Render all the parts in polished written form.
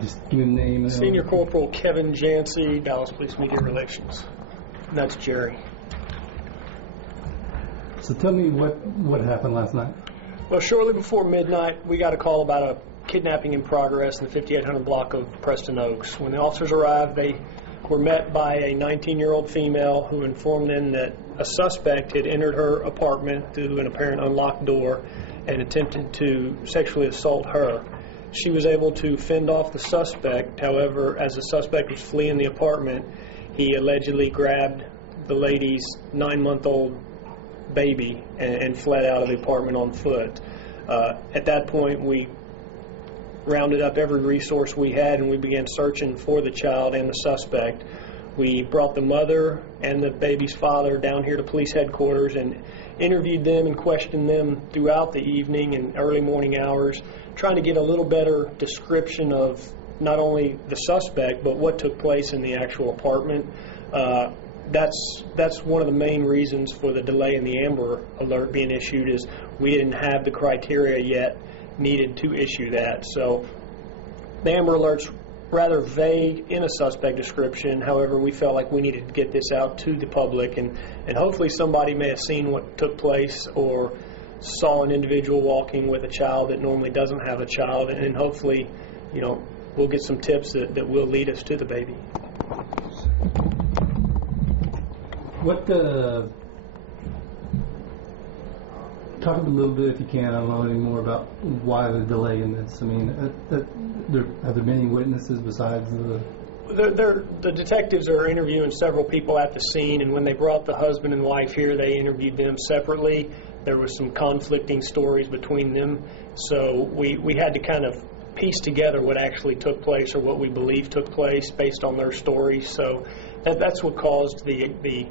just give me the name. Senior Corporal Kevin Jancy, Dallas Police Media Relations. And that's Jerry. So tell me what happened last night. Well, shortly before midnight, we got a call about a kidnapping in progress in the 5800 block of Preston Oaks. When the officers arrived, they were met by a 19-year-old female who informed them that a suspect had entered her apartment through an apparent unlocked door and attempted to sexually assault her. She was able to fend off the suspect. However, as the suspect was fleeing the apartment, he allegedly grabbed the lady's 9-month-old baby and fled out of the apartment on foot. At that point, we rounded up every resource we had and we began searching for the child and the suspect. We brought the mother and the baby's father down here to police headquarters and interviewed them and questioned them throughout the evening and early morning hours, trying to get a little better description of not only the suspect but what took place in the actual apartment. That's one of the main reasons for the delay in the Amber Alert being issued, is we didn't have the criteria yet needed to issue that. So the Amber Alert's rather vague in a suspect description. However, we felt like we needed to get this out to the public, and hopefully somebody may have seen what took place or saw an individual walking with a child that normally doesn't have a child, and hopefully, we'll get some tips that will lead us to the baby. Talk a little bit, if you can, I don't know any more about why the delay in this. I mean, have there been any witnesses besides the... The detectives are interviewing several people at the scene, and when they brought the husband and wife here, they interviewed them separately. There was some conflicting stories between them, so we had to kind of piece together what actually took place or what we believe took place based on their stories. So that's what caused the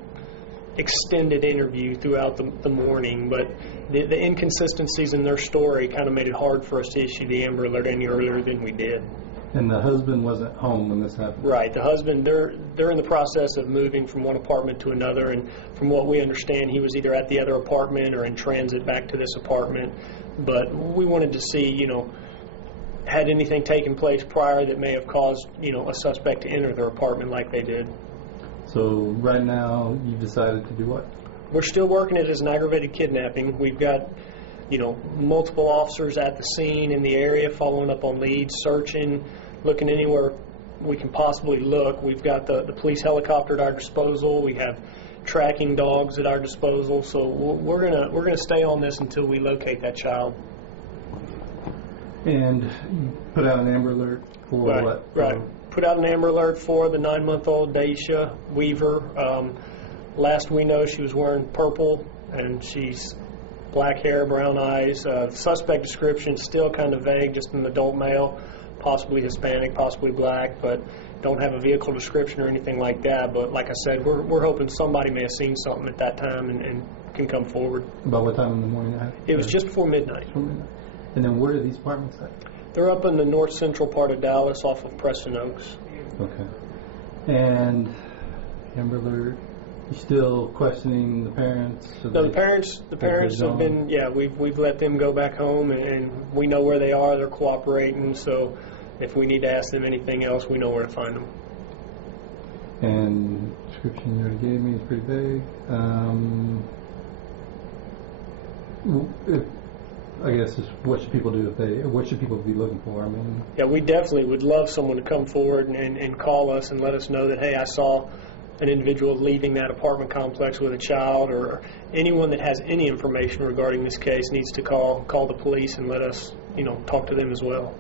extended interview throughout the morning, but the inconsistencies in their story kind of made it hard for us to issue the Amber Alert any earlier than we did. And the husband wasn't home when this happened? Right. The husband, they're in the process of moving from one apartment to another, and from what we understand, he was either at the other apartment or in transit back to this apartment. But we wanted to see, had anything taken place prior that may have caused, a suspect to enter their apartment like they did. So right now, you've decided to do what? We're still working it as an aggravated kidnapping. We've got, multiple officers at the scene in the area following up on leads, searching, looking anywhere we can possibly look. We've got the police helicopter at our disposal. We have tracking dogs at our disposal. So we're gonna stay on this until we locate that child. And you put out an Amber Alert for what? Right. Put out an Amber Alert for the 9-month-old Daisha Weaver. Last we know, she was wearing purple, and she's black hair, brown eyes. Suspect description still kind of vague, just an adult male, possibly Hispanic, possibly black, but don't have a vehicle description or anything like that. But like I said, we're hoping somebody may have seen something at that time and can come forward. About what time in the morning? It was just before midnight. And then where are these apartments at? They're up in the north central part of Dallas off of Preston Oaks. Okay. And Amber Alert, you still questioning the parents? No, the parents have been, we've let them go back home, and we know where they are. They're cooperating, so if we need to ask them anything else, we know where to find them. And the description you already gave me is pretty vague. I guess what should people do what should people be looking for? I mean, we definitely would love someone to come forward and call us and let us know that, hey, I saw an individual leaving that apartment complex with a child, or anyone that has any information regarding this case needs to call the police and let us, talk to them as well.